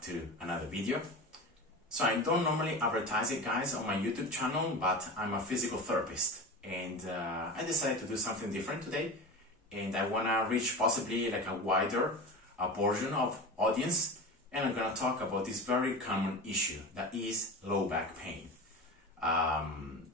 back to another video. So I don't normally advertise it, guys, on my YouTube channel, but I'm a physical therapist, and I decided to do something different today, and I want to reach possibly like a wider portion of audience, and I'm going to talk about this very common issue that is low back pain.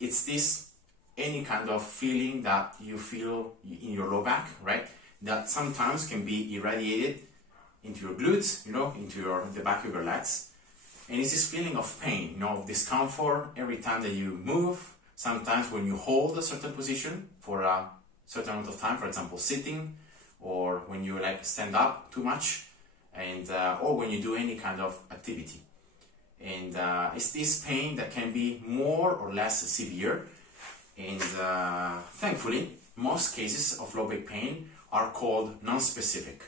It's this any kind of feeling that you feel in your low back, right? That sometimes can be irradiated into your glutes, into the back of your legs. And it's this feeling of pain, of discomfort every time that you move. Sometimes when you hold a certain position for a certain amount of time, for example, sitting, or when you stand up too much, and or when you do any kind of activity. And it's this pain that can be more or less severe. And thankfully, most cases of low back pain are called non-specific.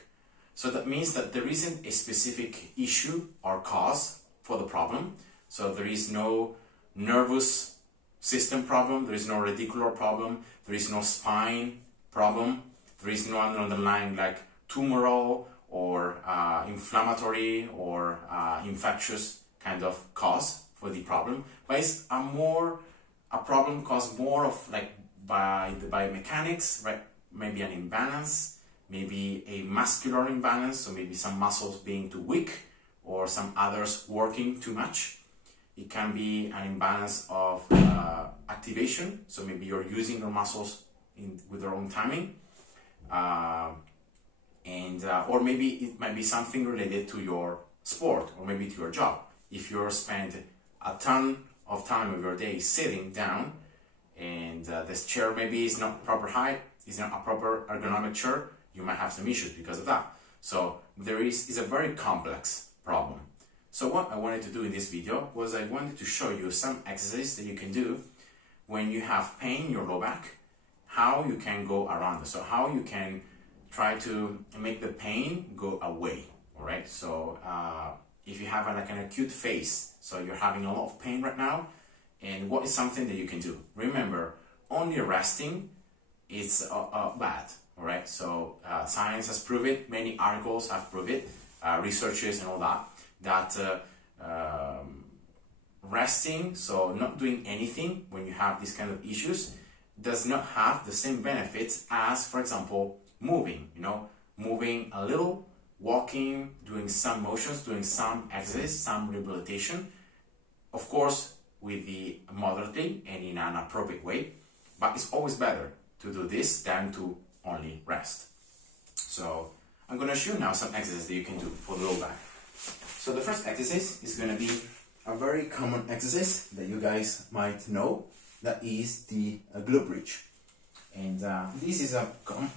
So that means that there isn't a specific issue or cause for the problem. So there is no nervous system problem, there is no radicular problem, there is no spine problem, there is no underlying tumoral or inflammatory or infectious kind of cause for the problem, but it's a problem caused more of by the biomechanics, right? Maybe an imbalance, maybe a muscular imbalance, so maybe some muscles being too weak or some others working too much. It can be an imbalance of activation, so maybe you're using your muscles with their own timing, or maybe it might be something related to your sport or maybe to your job. If you spend a ton of time of your day sitting down, and this chair maybe is not proper height, is not a proper ergonomic chair, you might have some issues because of that. So it's a very complex problem. So what I wanted to do in this video was I wanted to show you some exercises that you can do when you have pain in your low back, how you can go around it. So how you can try to make the pain go away, all right? So if you have an acute phase, so you're having a lot of pain right now, and what is something that you can do? Remember, only resting is bad, all right? So science has proved it, many articles have proved it, researchers and all that resting, so not doing anything when you have these kind of issues, does not have the same benefits as, for example, moving, moving a little, walking, doing some motions, doing some exercise, some rehabilitation, of course, with the moderately and in an appropriate way, but it's always better to do this than to only rest. So I'm going to show you now some exercises that you can do for the low back. So the first exercise is going to be a very common exercise that you guys might know, that is the glute bridge. And this is an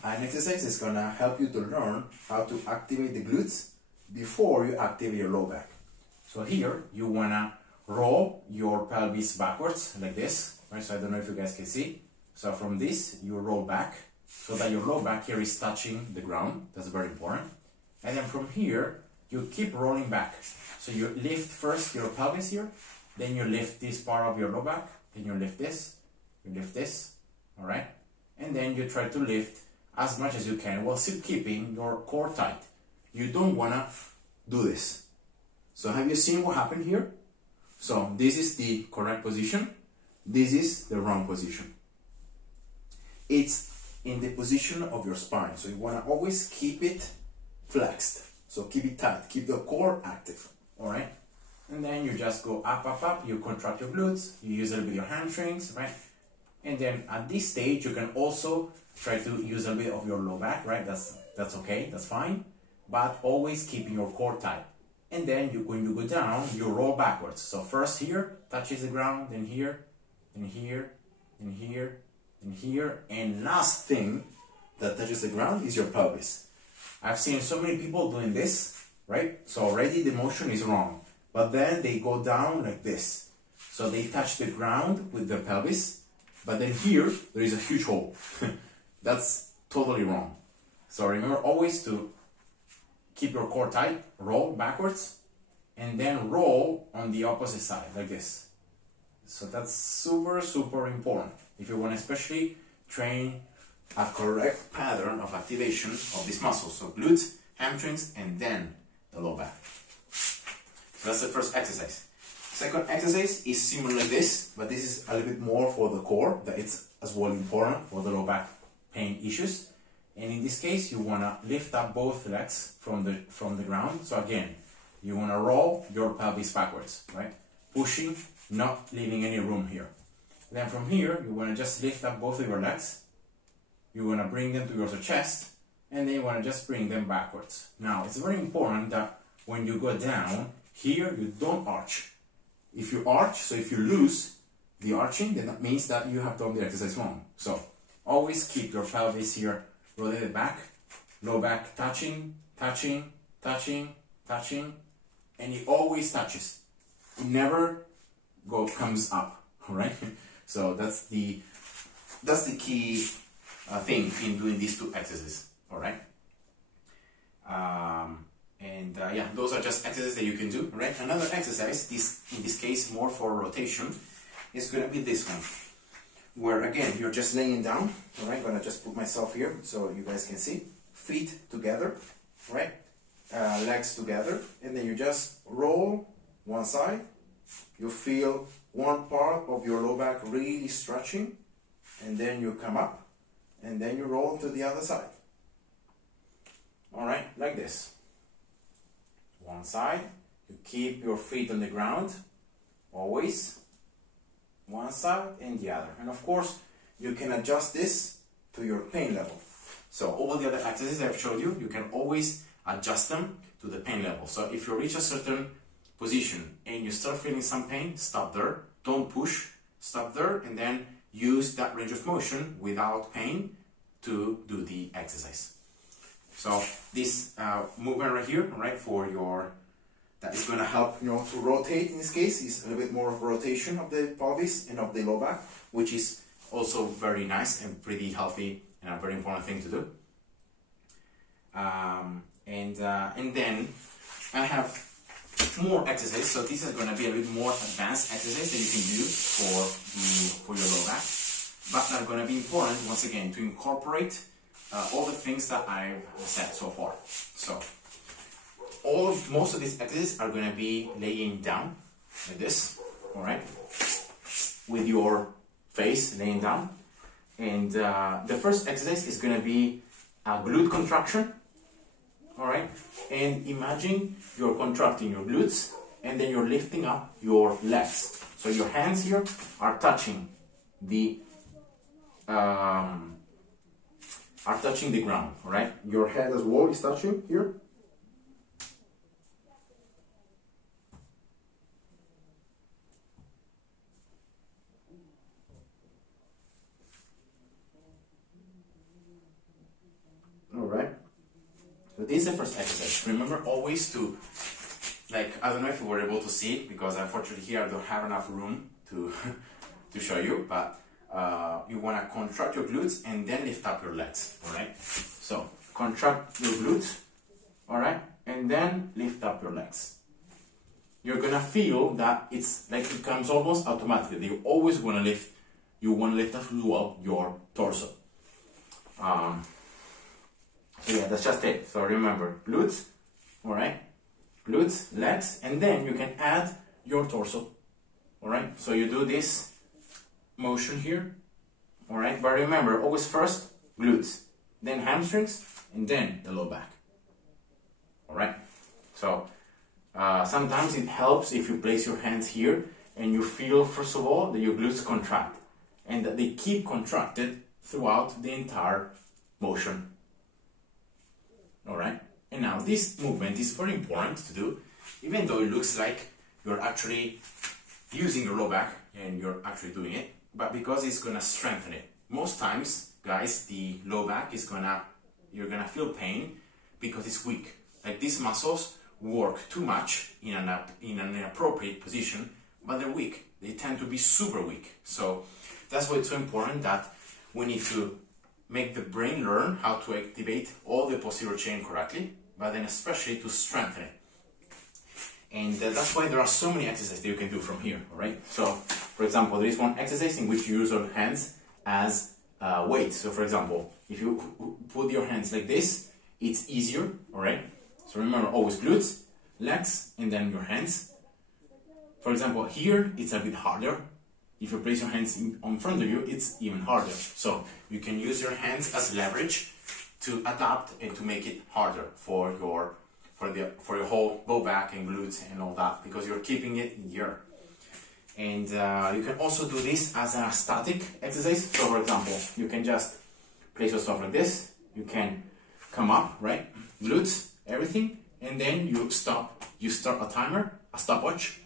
exercise that's going to help you to learn how to activate the glutes before you activate your low back. So here you want to roll your pelvis backwards like this, right? So I don't know if you guys can see. So from this you roll back so that your low back here is touching the ground. That's very important. And then from here you keep rolling back. So you lift first your pelvis here, then you lift this part of your low back, then you lift this, all right? And then you try to lift as much as you can while still keeping your core tight. You don't want to do this. So have you seen what happened here? So this is the correct position, this is the wrong position. It's in the position of your spine, so you want to always keep it flexed. So keep it tight, keep the core active, all right? And then you just go up, up, up, you contract your glutes, you use a little bit your hamstrings, right? And then at this stage, you can also try to use a little bit of your low back, right? That's okay, that's fine, but always keeping your core tight. And then when you go down, you roll backwards. So first here, touches the ground, then here, then here, then here, then here, and last thing that touches the ground is your pelvis. I've seen so many people doing this, right? So already the motion is wrong, but then they go down like this. So they touch the ground with the pelvis, but then here, there is a huge hole. That's totally wrong. So remember always to keep your core tight, roll backwards, and then roll on the opposite side, like this. So that's super, super important. If you want to especially train a correct pattern of activation of these muscles. So glutes, hamstrings, and then the low back. That's the first exercise. Second exercise is similar like this, but this is a little bit more for the core, that it's as well important for the low back pain issues. And in this case, you want to lift up both legs from the ground. So again, you want to roll your pelvis backwards, right? Pushing, not leaving any room here. Then from here, you want to just lift up both of your legs. You want to bring them to your chest, and then you want to just bring them backwards. Now, it's very important that when you go down, here you don't arch. If you arch, so if you lose the arching, then that means that you have done the exercise wrong. So, always keep your pelvis here rotated back, low back touching, touching, touching, touching, and it always touches. It never comes up, alright? So that's the key thing in doing these two exercises, alright? Yeah, those are just exercises that you can do, right? Another exercise, in this case more for rotation, is going to be this one, where again you're just laying down. Alright, I'm going to just put myself here so you guys can see. Feet together, right? Legs together, and then you just roll one side. You feel one part of your low back really stretching, and then you come up, and then you roll to the other side. Alright, like this. One side, you keep your feet on the ground, always. One side and the other. And of course, you can adjust this to your pain level. So all the other exercises I've showed you, you can always adjust them to the pain level. So if you reach a certain position and you start feeling some pain, stop there. Don't push, stop there, and then use that range of motion without pain to do the exercise. So this movement right here, right, that is going to help, to rotate. In this case, is a little bit more of rotation of the pelvis and of the low back, which is also very nice and pretty healthy and a very important thing to do. And then I have more exercises. So this is going to be a bit more advanced exercise that you can do for your low back, but they're going to be important once again to incorporate all the things that I've said so far. So most of these exercises are going to be laying down like this, all right, with your face laying down. And the first exercise is going to be a glute contraction, all right. And imagine you're contracting your glutes, and then you're lifting up your legs. So your hands here are touching the ground, all right? Your head as well is touching here. All right. So this is the first exercise. Remember always to, I don't know if you were able to see it, because unfortunately here I don't have enough room to to show you, but you want to contract your glutes and then lift up your legs, alright? So, contract your glutes, alright? And then lift up your legs. You're going to feel that it's like it comes almost automatically. You always want to lift, up as well your torso. So yeah, that's just it. So remember, glutes, alright? Glutes, legs, and then you can add your torso, alright? So you do this motion here, all right, but remember always first glutes, then hamstrings, and then the low back, all right. So sometimes it helps if you place your hands here and you feel first of all that your glutes contract and that they keep contracted throughout the entire motion, all right. And now this movement is very important to do, even though it looks like you're actually using your low back and you're actually doing it, but because it's gonna strengthen it. Most times, guys, the low back you're gonna feel pain because it's weak. Like these muscles work too much in an inappropriate position, but they're weak. They tend to be super weak. So that's why it's so important that we need to make the brain learn how to activate all the posterior chain correctly, but then especially to strengthen it. And that's why there are so many exercises that you can do from here, alright? So, for example, there is one exercise in which you use your hands as weight. So, for example, if you put your hands like this, it's easier, alright? So remember, always glutes, legs, and then your hands. For example, here it's a bit harder. If you place your hands in front of you, it's even harder. So you can use your hands as leverage to adapt and to make it harder for your whole low back and glutes and all that, because you're keeping it in here. And you can also do this as a static exercise. So for example, you can just place yourself like this. You can come up, right? Glutes, everything, and then you stop. You start a timer, a stopwatch,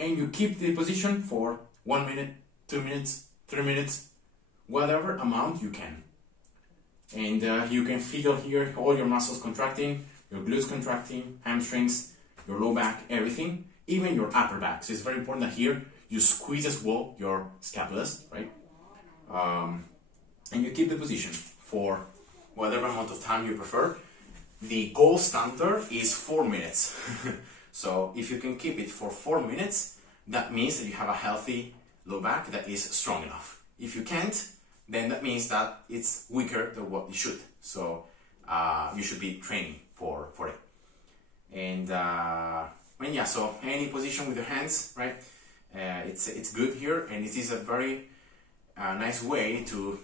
and you keep the position for 1 minute, 2 minutes, 3 minutes, whatever amount you can. And you can feel here all your muscles contracting, your glutes contracting, hamstrings, your low back, everything, even your upper back. So it's very important that here you squeeze as well your scapulas, right? And you keep the position for whatever amount of time you prefer. The gold standard is 4 minutes. So if you can keep it for 4 minutes, that means that you have a healthy low back that is strong enough. If you can't, then that means that it's weaker than what you should. So you should be training for it. And yeah, so any position with your hands, right? It's good here, and it is a very nice way to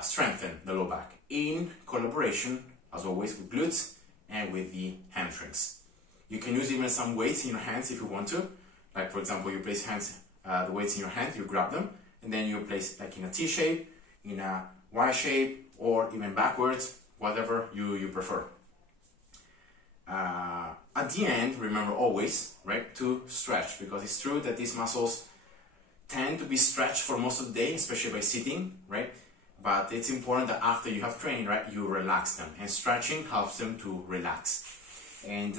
strengthen the low back in collaboration, as always, with glutes and with the hamstrings. You can use even some weights in your hands if you want to. Like for example, you place the weights in your hand, you grab them, and then you place like in a T shape, in a Y shape, or even backwards, whatever you prefer. At the end, remember always, right, to stretch, because it's true that these muscles tend to be stretched for most of the day, especially by sitting, right? But it's important that after you have trained, right, you relax them, and stretching helps them to relax. And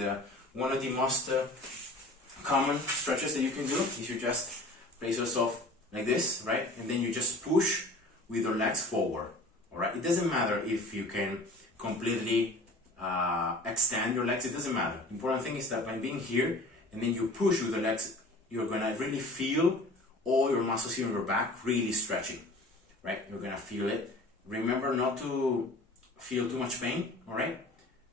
one of the most common stretches that you can do is you just place yourself like this, right, and then you just push with your legs forward. All right, it doesn't matter if you can completely extend your legs, it doesn't matter. The important thing is that by being here and then you push with the legs, you're gonna really feel all your muscles here in your back really stretching, right? You're gonna feel it. Remember not to feel too much pain, all right?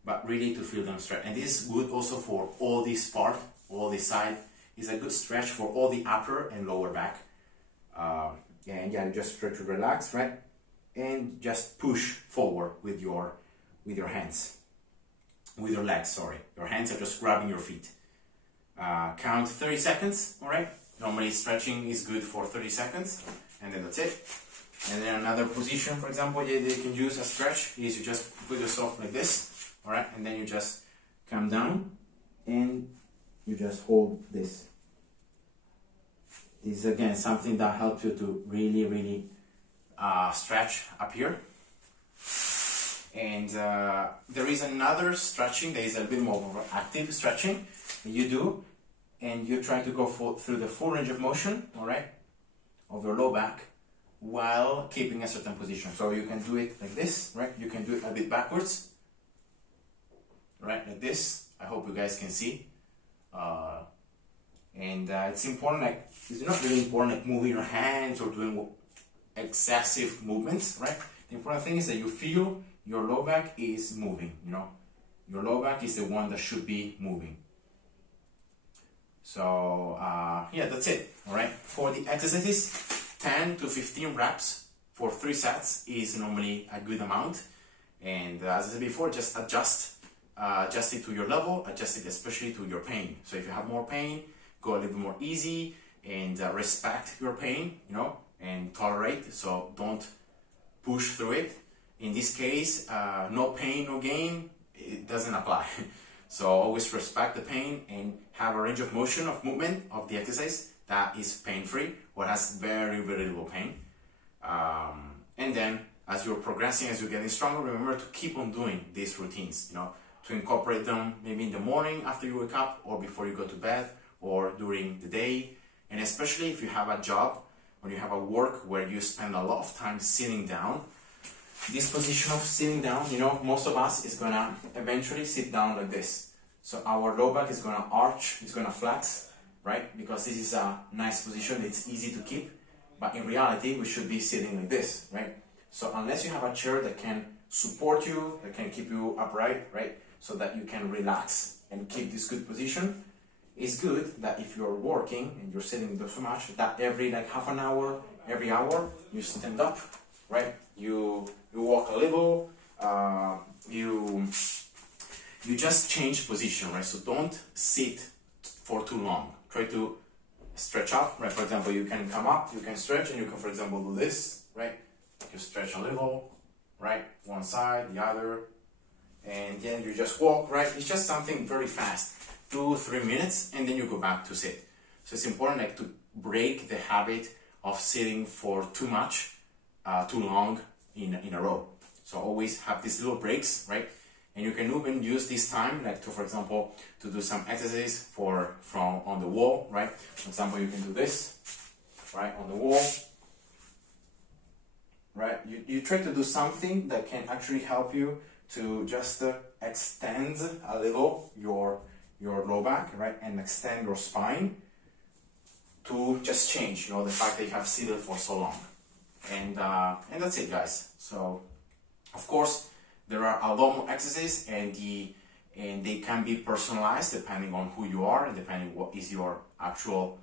But really to feel them stretch. And this is good also for all this part, all this side. It's a good stretch for all the upper and lower back. And yeah, you just try to relax, right? And just push forward with your hands. With your legs, sorry. Your hands are just grabbing your feet. Count 30 seconds, all right? Normally stretching is good for 30 seconds, and then that's it. And then another position, for example, that you can use a stretch is you just put yourself like this, all right? And then you just come down and you just hold this. This is again something that helps you to really stretch up here. And there is another stretching that is a bit more active stretching that you do, and you try to go through the full range of motion, all right, of your low back while keeping a certain position. So you can do it like this, right? You can do it a bit backwards, right, like this. I hope you guys can see. It's important, like, it's not really important like moving your hands or doing excessive movements, right? The important thing is that you feel your low back is moving, you know. Your low back is the one that should be moving. So, yeah, that's it, all right? For the exercises, 10 to 15 reps for 3 sets is normally a good amount. And as I said before, just adjust it to your level, adjust it especially to your pain. So if you have more pain, go a little bit more easy and respect your pain, you know, and tolerate. So don't push through it. In this case, no pain, no gain, it doesn't apply. So always respect the pain and have a range of motion, of movement of the exercise that is pain-free or has very little pain. And then as you're progressing, as you're getting stronger, remember to keep on doing these routines, you know, to incorporate them maybe in the morning after you wake up, or before you go to bed, or during the day. And especially if you have a job, when you have a work where you spend a lot of time sitting down, this position of sitting down, you know, most of us is gonna eventually sit down like this. So our low back is gonna arch, it's gonna flex, right? Because this is a nice position, it's easy to keep. But in reality, we should be sitting like this, right? So unless you have a chair that can support you, that can keep you upright, right? So that you can relax and keep this good position, it's good that if you're working and you're sitting so much, that every like half an hour, every hour, you stand up, right? You walk a little, you just change position, right? So don't sit for too long. Try to stretch up, right? For example, you can come up, you can stretch, and you can, for example, do this, right? You stretch a little, right? One side, the other, and then you just walk, right? It's just something very fast, 2-3 minutes, and then you go back to sit. So it's important like to break the habit of sitting for too much, too long in a row. So always have these little breaks, right? And you can even use this time, like to, for example, to do some exercise from on the wall, right? For example, you can do this, right, on the wall, right? You try to do something that can actually help you to just extend a little your low back, right, and extend your spine to just change, you know, the fact that you have seated for so long. And that's it, guys. So, of course, there are a lot more exercises, and they can be personalized depending on who you are and depending what is your actual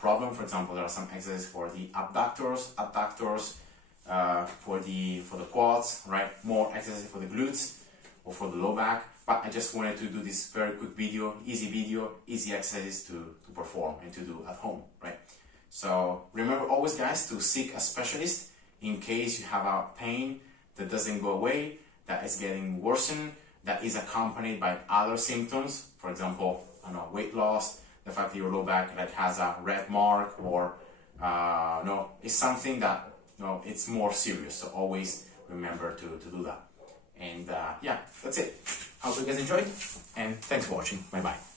problem. For example, there are some exercises for the abductors, adductors, for the quads, right? More exercises for the glutes or for the low back. But I just wanted to do this very quick video, easy exercises to perform and to do at home, right? So remember always, guys, to seek a specialist in case you have a pain that doesn't go away, that is getting worsened, that is accompanied by other symptoms. For example, I don't know, weight loss, the fact that your low back like has a red mark, or no, it's something that it's more serious. So always remember to do that. And yeah, that's it. Hope you guys enjoyed, and thanks for watching. Bye bye.